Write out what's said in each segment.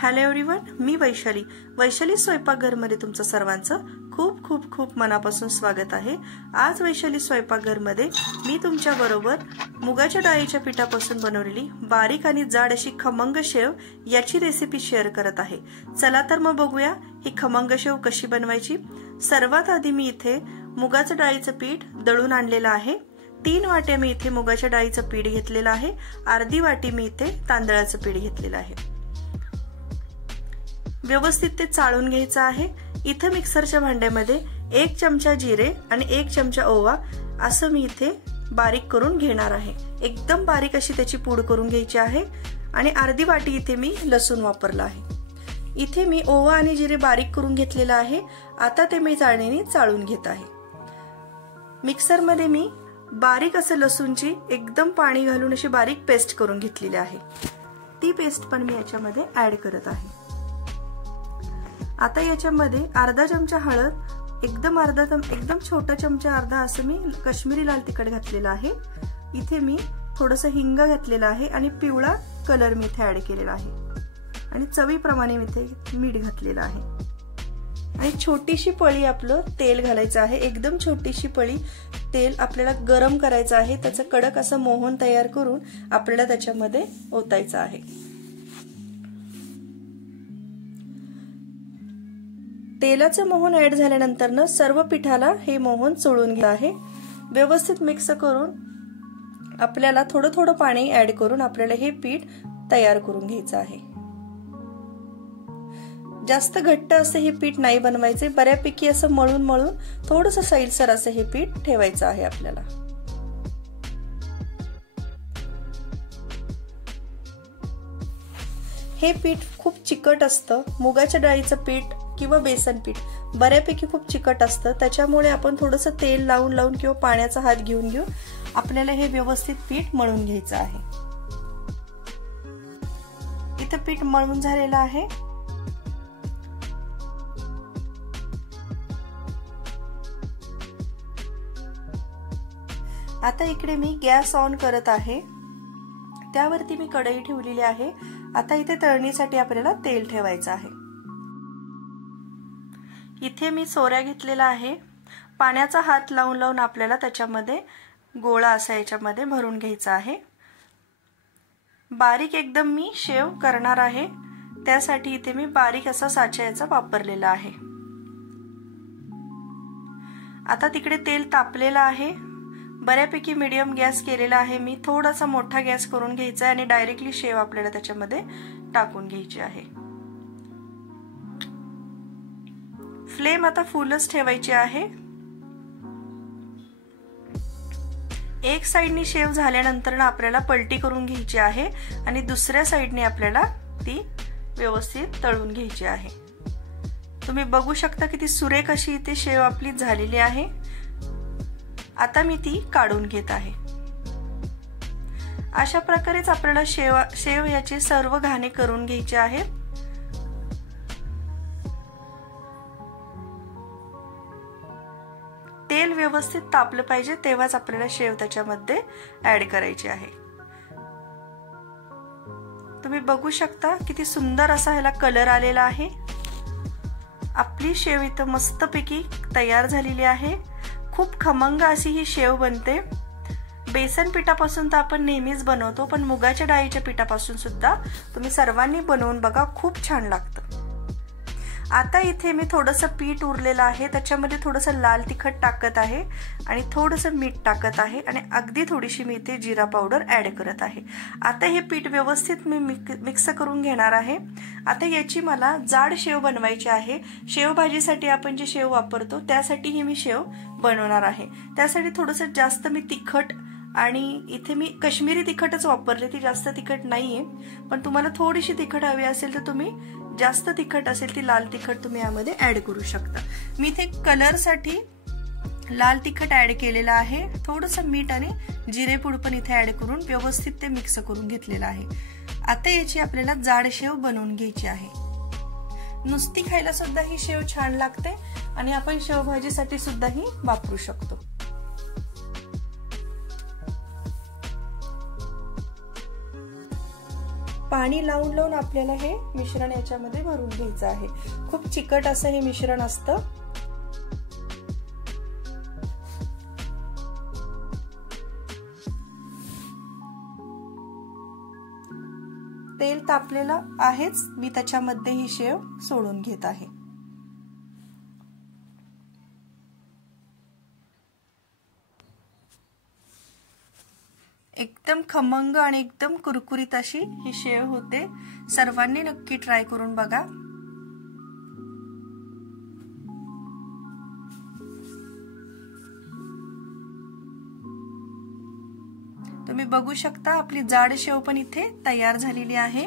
Hello everyone, मी वैशाली स्वयंपाकघरमध्ये तुमचं सर्वांचं खूप खूप खूप मनापासून स्वागत आहे। आज वैशाली स्वयंपाकघरमध्ये मी तुमच्या बरोबर मुगाच्या डाळीच्या पिठापासून बनवलेली बारीक आणि जाड अशी खमंग शेव याची रेसिपी शेअर करत आहे। चला तर मग बघूया ही खमंग शेव कशी बनवायची। सर्वात आधी मी इथे मुगाच्या डाळीचं पीठ दळून आणलेलं आहे। 3 वाट्या मी इथे मुगाच्या डाळीचं पीठ घेतलेलं आहे। अर्धी वाटी मी इथे तांदळाचं पीठ घेतलेलं आहे। व्यवस्थित ते चाळून घ्यायचं आहे। इथे मिक्सरच्या भांड्यामध्ये 1 चमचा जिरे आणि 1 चमचा ओवा असं मी इथे बारीक करून घेणार आहे। एकदम बारीक अशी त्याची पूड करून घ्यायची आहे। आणि अर्धी वाटी इथे मी लसूण वापरला आहे। इथे मी ओवा आणि जिरे बारीक करून घेतलेलं आहे। आता ते मी चाळणीने चाळून घेत आहे। मिक्सर मध्ये मी बारीक असं लसूणची एकदम पाणी घालून अशी बारीक पेस्ट करून घेतलेली आहे। ती पेस्ट पण मी याच्यामध्ये ऍड करत आहे। आता याच्यामध्ये अर्धा चमचा हळद, एकदम छोटा चमचा अर्धा असं मी काश्मीरी लाल तिखट घातलेलं आहे। इथे मी थोडंसं हिंग घातलेलं आहे आणि पिवळा कलर मी इथे ऍड केलेला आहे आणि चवीप्रमाणे मी इथे मीठ घातलेलं आहे। आणि छोटीशी पळी आपलं तेल घालायचं आहे। एकदम छोटीशी पळी तेल आपल्याला गरम करायचं आहे। त्याचं कडक असं मोहन तयार करून आपल्याला त्याच्यामध्ये ओतायचं आहे। तेलाचं मोहन ऍड झाल्यानंतर न सर्व पिठाला हे मोहन चोळून घ्यायचं आहे। व्यवस्थित मिक्स करून आपल्याला थोडं थोडं पाणी ऍड करून आपल्याला हे पीठ तयार करून घ्यायचं आहे। जास्त घट्ट असं हे पीठ नाही बनवायचे, बऱ्यापैकी असं मळून मळून थोडंसं सैलसर असं हे पीठ ठेवायचं आहे आपल्याला। हे पीठ खूप चिकट असतं। मुगाच्या डाळीचं पीठ किंवा बेसन पीठ बऱ्यापैकी खूप चिकट असतं। त्याच्यामुळे आपण थोडंसं तेल लावून लावून किंवा पाण्याचा हात घेऊन आपल्याला हे व्यवस्थित पीठ मळून घ्यायचं आहे। इथं पीठ मळून झालेलं आहे। आता इकडे मी गॅस ऑन करत आहे। त्यावरती मी कढई ठेवलेली आहे। आता इथे तळणीसाठी आपल्याला तेल ठेवायचं आहे। इथे मी सोऱ्या घेतलेला आहे। पाण्याचा हात लावून लावून आपल्याला त्याच्यामध्ये गोळा असा याच्यामध्ये भरून घ्यायचा आहे। बारीक एकदम मी शेव करणार आहे, त्यासाठी इथे मी बारीक असा साचा याचा वापरलेला आहे। आता तिकडे तेल तापलेलं आहे। बऱ्यापैकी मीडियम गॅस केलेला आहे मी। थोडासा मोठा गॅस करून घ्यायचा आहे आणि डायरेक्टली शेव आपल्याला त्याच्यामध्ये टाकून घ्यायची आहे। फ्लेम आता फुलच ठेवायची आहे। एक साइडनी शेव झाल्यानंतर आपल्याला पलटी करून घ्यायची आहे आणि दुसऱ्या साइडने आपल्याला ती व्यवस्थित तळून घ्यायची आहे। तुम्ही बघू शकता किती सुरेख अशी इथे शेव आपली झालेली आहे। आता मी ती काढून घेत आहे। अशा प्रकारेच आपल्याला शेव याचे सर्व घाणे करून घ्यायचे आहेत। तेल व्यवस्थित तापलं पाहिजे, तेव्हाच आपल्याला शेव त्याच्यामध्ये ऍड करायची आहे। तुम्ही बघू शकता किती सुंदर असा ह्याला कलर आलेला आहे। आपली शेव इथं मस्तपैकी तयार झालेली आहे। खूप खमंग अशी ही शेव बनते। बेसन पिठापासून तर आपण नेहमीच बनवतो, पण मुगाच्या डाळीच्या पिठापासून सुद्धा तुम्ही सर्वांनी बनवून बघा, खूप छान लागतं। आता इथे मी थोडंसं पीठ उरलेलं आहे, त्याच्यामध्ये थोडंसं लाल तिखट टाकत आहे आणि थोडंसं मीठ टाकत आहे आणि अगदी थोडीशी मी इथे जिरा पावडर ऍड करत आहे। आता हे पीठ व्यवस्थित मी मिक्स करून घेणार आहे। आता याची मला जाड शेव बनवायची आहे। शेव भाजीसाठी आपण जे शेव वापरतो त्यासाठी ही मी शेव बनवणार आहे। त्यासाठी थोडंसं जास्त मी तिखट आणि इथे मी काश्मीरी तिखटच वापरले, ती जास्त तिखट नाहीये, पण तुम्हाला थोडीशी तिखट हवी असेल तर तुम्ही जास्त तिखट असेल ती लाल तिखट तुम्ही यामध्ये ऍड करू शकता। मी इथे कलर साठी लाल तिखट ऍड केलेला आहे। थोडंसं मीठ आणि जिरेपूड पण इथे ऍड करून व्यवस्थित ते मिक्स करून घेतलेलं आहे। आता याची आपल्याला जाड शेव बनवून घ्यायची आहे। नुसती खायला सुद्धा ही शेव छान लागते आणि आपण शेव भाजीसाठी सुद्धा ही वापरू शकतो। पाणी लावून लावून आपल्याला हे मिश्रण याच्यामध्ये भरून घ्यायचं आहे। खूप चिकट असं हे मिश्रण असतं। तेल तापलेलं आहेच, मी त्याच्यामध्ये ही शेव सोडून घेत आहे। एकदम खमंग आणि एकदम कुरकुरीत अशी ही शेव होते। सर्वांनी नक्की ट्राय करून बघा। तुम्ही बघू शकता आपली जाड शेव पण इथे तयार झालेली आहे।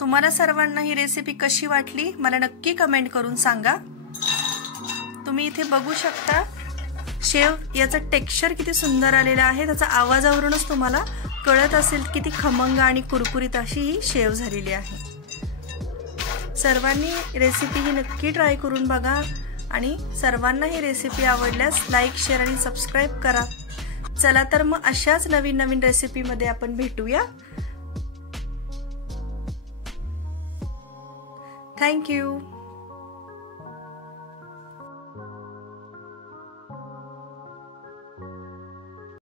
तुम्हाला सर्वांना ही रेसिपी कशी वाटली मला नक्की कमेंट करून सांगा। तुम्ही इथे बघू शकता शेव याचं टेक्स्चर किती सुंदर आलेलं आहे। त्याचा आवाजावरूनच तुम्हाला कळत असेल किती खमंग आणि कुरकुरीत अशी ही शेव झालेली आहे। सर्वांनी रेसिपी ही नक्की ट्राय करून बघा आणि सर्वांना ही रेसिपी आवडल्यास लाईक, शेअर आणि सबस्क्राइब करा। चला तर मग अशाच नवीन नवीन रेसिपी मध्ये आपण भेटूया। Thank you.